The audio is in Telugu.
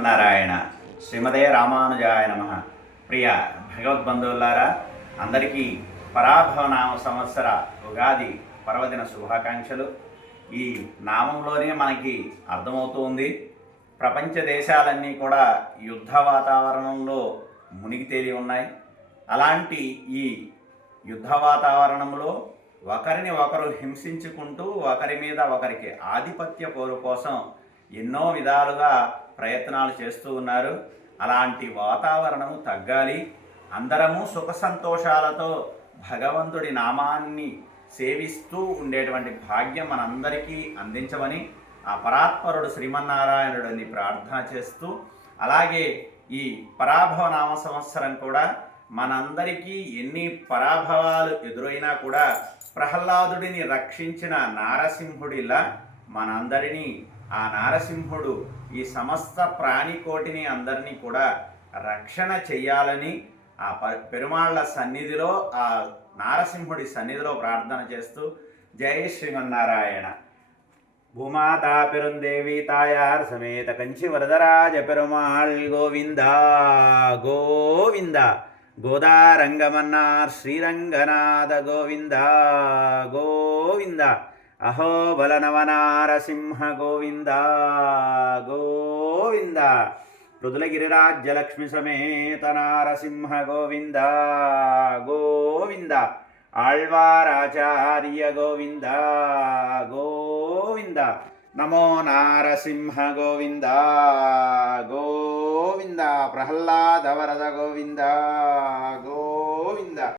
నారాయణ శ్రీమదే రామానుజాయ నమ. ప్రియ భగవద్బంధువులారా, అందరికీ పరాభవనామ సంవత్సర ఉగాది పర్వదిన శుభాకాంక్షలు. ఈ నామంలోనే మనకి అర్థమవుతుంది, ప్రపంచ దేశాలన్నీ కూడా యుద్ధ వాతావరణంలో మునిగి తేలి ఉన్నాయి. అలాంటి ఈ యుద్ధ వాతావరణంలో ఒకరిని ఒకరు హింసించుకుంటూ ఒకరి మీద ఒకరికి ఆధిపత్య పోరు కోసం ఎన్నో విధాలుగా ప్రయత్నాలు చేస్తూ ఉన్నారు. అలాంటి వాతావరణము తగ్గాలి, అందరము సుఖ సంతోషాలతో భగవంతుడి నామాన్ని సేవిస్తూ ఉండేటువంటి భాగ్యం మనందరికీ అందించమని ఆ పరాత్పరుడు శ్రీమన్నారాయణుడిని ప్రార్థన చేస్తూ, అలాగే ఈ పరాభవ నామ సంవత్సరం కూడా మనందరికీ ఎన్ని పరాభవాలు ఎదురైనా కూడా ప్రహ్లాదుడిని రక్షించిన నారసింహుడిలా మనందరినీ ఆ నారసింహుడు ఈ సమస్త ప్రాణికోటిని అందరినీ కూడా రక్షణ చెయ్యాలని ఆ పెరుమాళ్ల సన్నిధిలో, ఆ నారసింహుడి సన్నిధిలో ప్రార్థన చేస్తూ జై శ్రీమన్నారాయణ. భూమాతా పెరుందేవి తాయార్ సమేత కంచి వరదరాజ పెరుమాళ్ గోవింద గోవింద. గోదారంగమన్నార్ శ్రీరంగనాథ గోవింద గోవింద. అహో బలనవనారసింహ గోవింద గోవింద. మృదులగిరిరాజ్యలక్ష్మి సమేత నారసింహ గోవింద గోవింద. ఆళ్వారాచార్య గోవింద గోవింద. నమో నారసింహ గోవింద గోవింద. ప్రహ్లాద వరద గోవింద గోవింద.